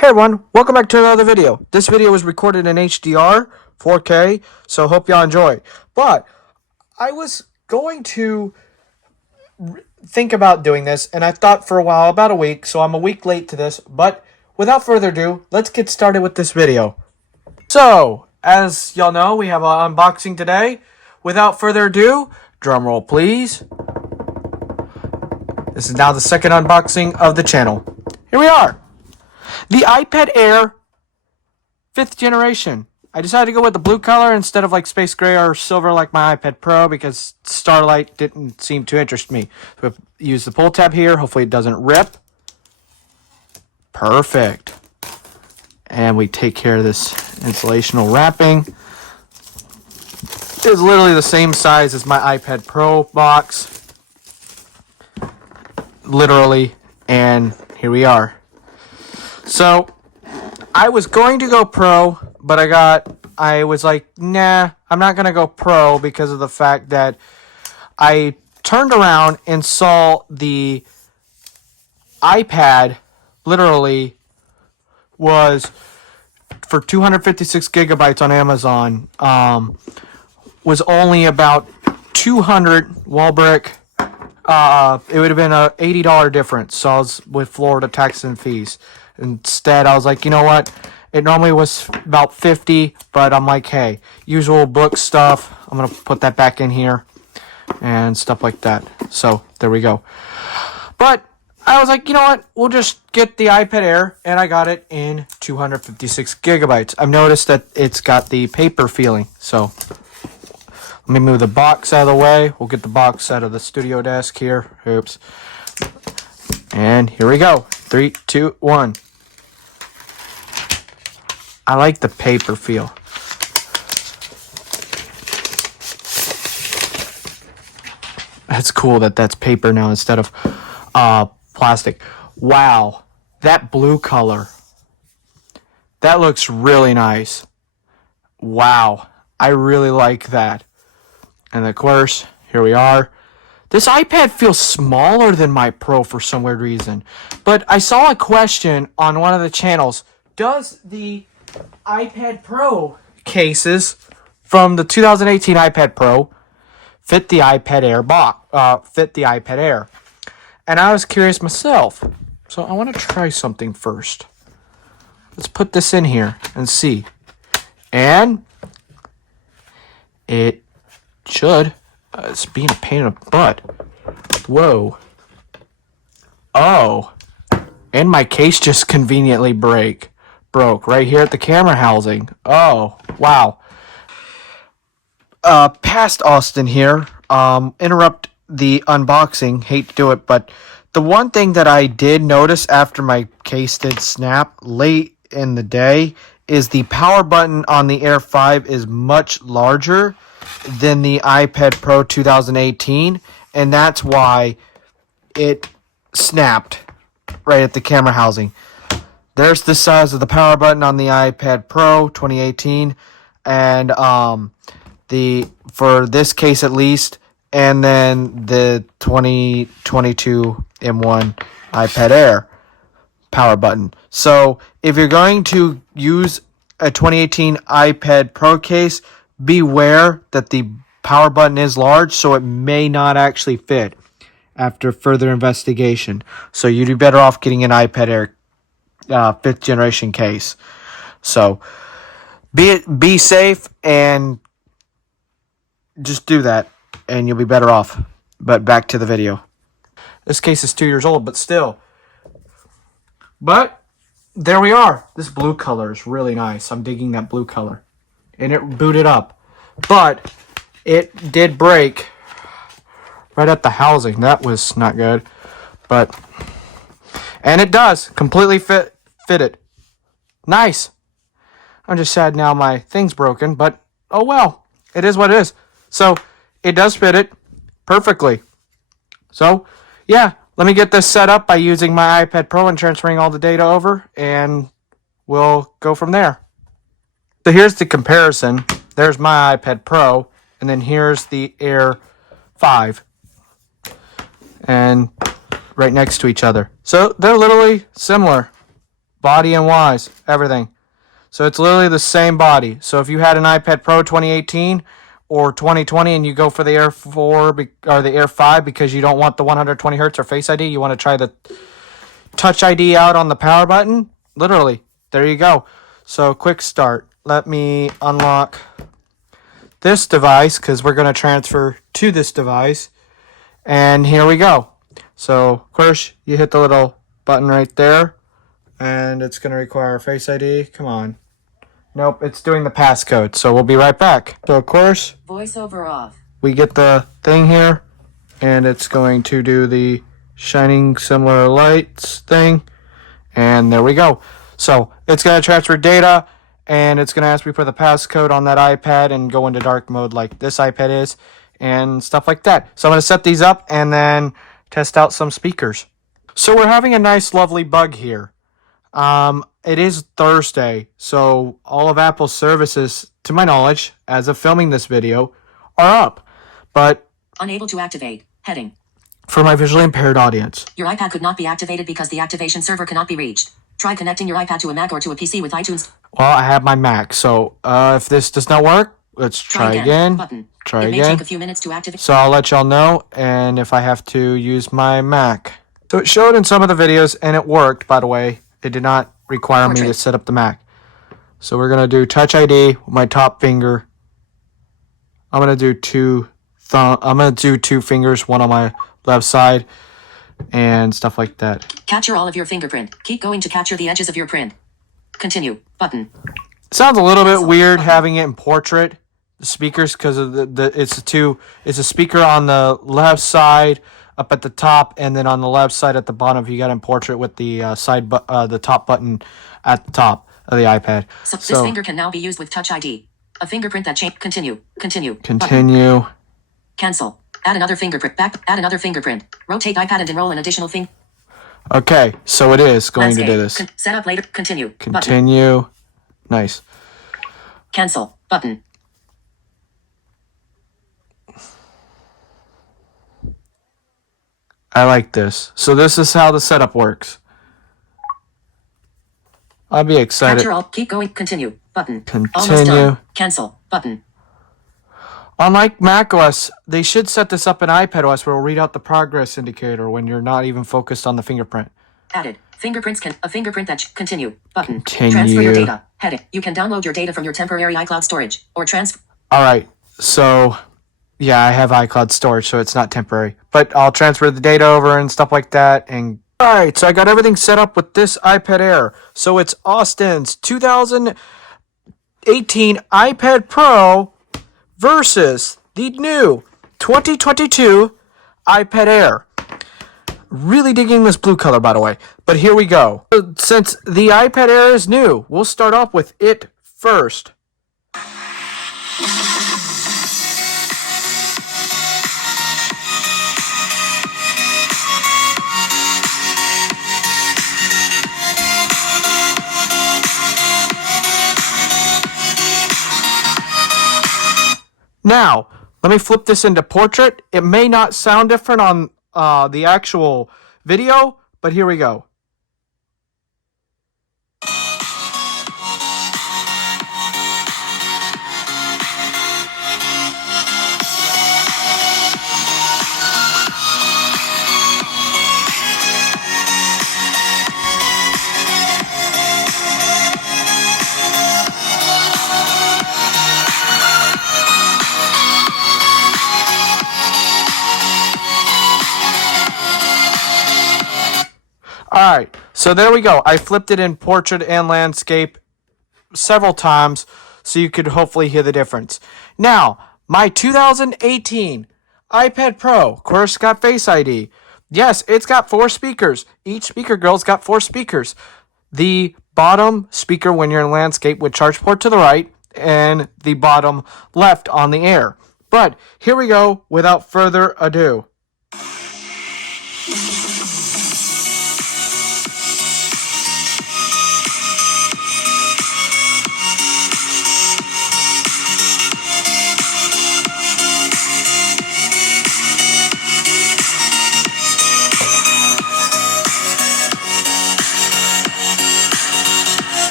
Hey everyone, welcome back to another video. This video was recorded in HDR, 4K, so hope y'all enjoy. But I was going to think about doing this, and I thought for a while, about a week, so I'm a week late to this. But without further ado, let's get started with this video. So, as y'all know, we have an unboxing today. Without further ado, drum roll please. This is now the second unboxing of the channel. Here we are. The iPad Air 5th generation. I decided to go with the blue color instead of like space gray or silver like my iPad Pro because Starlight didn't seem to interest me. So use the pull tab here. Hopefully it doesn't rip. Perfect. And we take care of this insulational wrapping. It's literally the same size as my iPad Pro box. Literally. And here we are. So, I was going to go Pro, but I was like, nah, I'm not going to go Pro because of the fact that I turned around and saw the iPad literally was for 256 gigabytes on Amazon, was only about 200 wall brick. It would have been a $80 difference, so I was with Florida taxes and fees. Instead, I was like, you know what? It normally was about 50, but I'm like, hey, usual book stuff. I'm going to put that back in here and stuff like that. So, there we go. But I was like, you know what? We'll just get the iPad Air, and I got it in 256 gigabytes. I've noticed that it's got the paper feeling. So, let me move the box out of the way. We'll get the box out of the studio desk here. Oops. And here we go. 3, 2, 1. I like the paper feel. That's cool that that's paper now instead of plastic. Wow, that blue color. That looks really nice. Wow, I really like that. And of course, here we are. This iPad feels smaller than my Pro for some weird reason. But I saw a question on one of the channels. Does the iPad Pro cases from the 2018 iPad Pro fit the iPad Air fit the iPad Air? And I was curious myself. So I want to try something first. Let's put this in here and see. And it should. It's being a pain in the butt. Whoa. Oh. And my case just conveniently broke right here at the camera housing. Oh, wow. Past Austin here. Interrupt the unboxing. Hate to do it, but the one thing that I did notice after my case did snap late in the day is the power button on the Air 5 is much larger than the iPad Pro 2018, and that's why it snapped right at the camera housing. There's the size of the power button on the iPad Pro 2018, and for this case at least, and then the 2022 M1 iPad Air power button. So if you're going to use a 2018 iPad Pro case, beware that the power button is large, so it may not actually fit after further investigation. So you'd be better off getting an iPad Air 5th generation case. So be safe and just do that, and you'll be better off. But back to the video. This case is 2 years old, but still. But there we are. This blue color is really nice. I'm digging that blue color. And it booted up. But it did break right at the housing. That was not good. And it does completely fit it. Nice. I'm just sad now my thing's broken, but oh well. It is what it is. So it does fit it perfectly. So yeah, let me get this set up by using my iPad Pro and transferring all the data over, and we'll go from there. So here's the comparison. There's my iPad Pro, and then here's the Air 5. And right next to each other. So they're literally similar. body and wise, everything. So it's literally the same body. So if you had an iPad Pro 2018 or 2020 and you go for the Air 4 or the Air 5 because you don't want the 120 hertz or Face ID, you want to try the Touch ID out on the power button, literally, there you go. So quick start. Let me unlock this device because we're going to transfer to this device. And here we go. So, of course, you hit the little button right there. And it's going to require Face ID. Come on. Nope, it's doing the passcode. So we'll be right back. So, of course, voiceover off. We get the thing here. And it's going to do the shining similar lights thing. And there we go. So it's going to transfer data. And it's going to ask me for the passcode on that iPad and go into dark mode like this iPad is. And stuff like that. So I'm going to set these up and then test out some speakers. So we're having a nice lovely bug here. It is Thursday, so all of Apple's services, to my knowledge, as of filming this video, are up. But unable to activate. Heading. For my visually impaired audience. Your iPad could not be activated because the activation server cannot be reached. Try connecting your iPad to a Mac or to a PC with iTunes. Well, I have my Mac, so if this does not work, let's try again. Button. Try it again. May take a few minutes to activate. So I'll let y'all know, and if I have to use my Mac. So it showed in some of the videos, and it worked, by the way. It did not require me to set up the Mac. So we're going to do Touch ID with my top finger. I'm going to do two fingers, one on my left side, and stuff like that. Capture all of your fingerprint. Keep going to capture the edges of your print. Continue. Button. It sounds a little bit weird having it in portrait, the speakers, because of it's a speaker on the left side up at the top, and then on the left side at the bottom if you got in portrait with the the top button at the top of the iPad. So this finger can now be used with Touch ID. A fingerprint that change. Continue. Continue. Button. Cancel. Add another fingerprint. Back. Add another fingerprint. Rotate iPad and enroll an additional thing. Okay, so it is going to do this. Set up later. Continue. Continue. Button. Nice. Cancel. Button. I like this. So this is how the setup works. I'll be excited. Capture all. Keep going. Continue. Button. Continue. Almost done. Cancel. Button. Unlike macOS, they should set this up in iPadOS where it'll read out the progress indicator when you're not even focused on the fingerprint. Added. Fingerprints can a fingerprint that continue. Button. Continue. Transfer your data. Heading. You can download your data from your temporary iCloud storage or transfer. All right. So, yeah, I have iCloud storage, so it's not temporary. But I'll transfer the data over and stuff like that. And all right, so I got everything set up with this iPad Air. So it's Austin's 2018 iPad Pro versus the new 2022 iPad Air. Really digging this blue color, by the way. But here we go. Since the iPad Air is new, we'll start off with it first. Now, let me flip this into portrait. It may not sound different on the actual video, but here we go. Alright, so there we go. I flipped it in portrait and landscape several times so you could hopefully hear the difference. Now, my 2018 iPad Pro, of course, got Face ID. Yes, it's got 4 speakers. Each speaker girl's got 4 speakers. The bottom speaker when you're in landscape with charge port to the right and the bottom left on the Air. But here we go without further ado.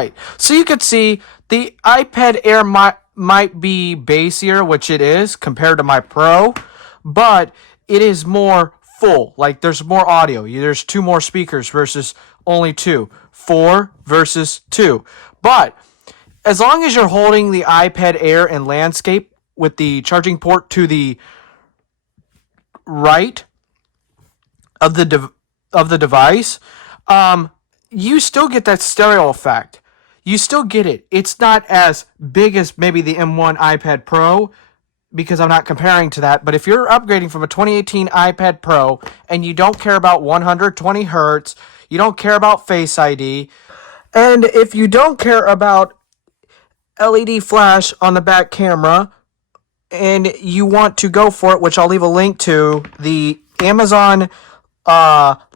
Right. So you could see the iPad Air might be bassier, which it is compared to my Pro, but it is more full. Like there's more audio. There's 2 more speakers versus only 2. 4 versus 2. But as long as you're holding the iPad Air in landscape with the charging port to the right of the device, you still get that stereo effect. You still get it. It's not as big as maybe the M1 iPad Pro, because I'm not comparing to that. But if you're upgrading from a 2018 iPad Pro and you don't care about 120 hertz, you don't care about Face ID, and if you don't care about LED flash on the back camera, and you want to go for it, which I'll leave a link to the Amazon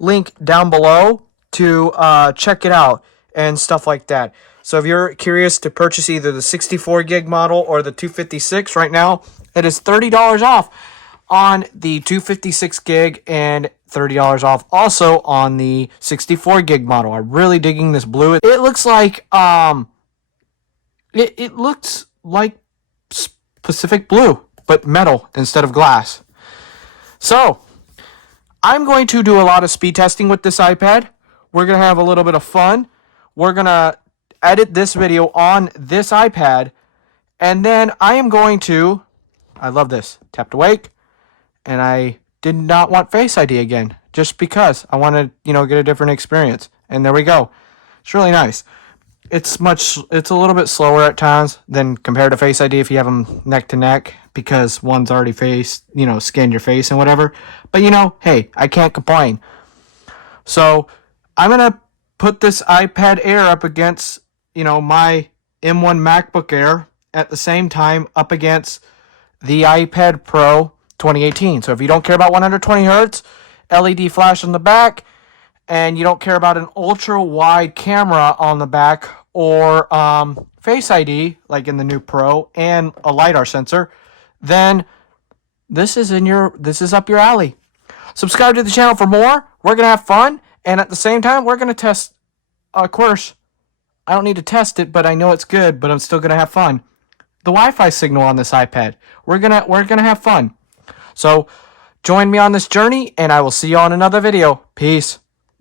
link down below to check it out and stuff like that. So if you're curious to purchase either the 64 gig model or the 256 right now, it is $30 off on the 256 gig and $30 off also on the 64 gig model. I'm really digging this blue. It looks like it looks like Pacific blue, but metal instead of glass. So I'm going to do a lot of speed testing with this iPad. We're going to have a little bit of fun. We're going to edit this video on this iPad. And then I am going to, I love this, tap to wake. And I did not want Face ID again, just because I want to, get a different experience. And there we go. It's really nice. It's a little bit slower at times than compared to Face ID if you have them neck to neck, because one's already scanned your face and whatever. But hey, I can't complain. So I'm going to put this iPad Air up against, my M1 MacBook Air at the same time up against the iPad Pro 2018. So if you don't care about 120 hertz, LED flash on the back, and you don't care about an ultra wide camera on the back or Face ID like in the new Pro and a LiDAR sensor, then this is up your alley. Subscribe to the channel for more. We're gonna have fun, and at the same time, we're gonna test. Of course, I don't need to test it, but I know it's good. But I'm still gonna have fun. The Wi-Fi signal on this iPad. We're gonna have fun. So join me on this journey, and I will see you on another video. Peace.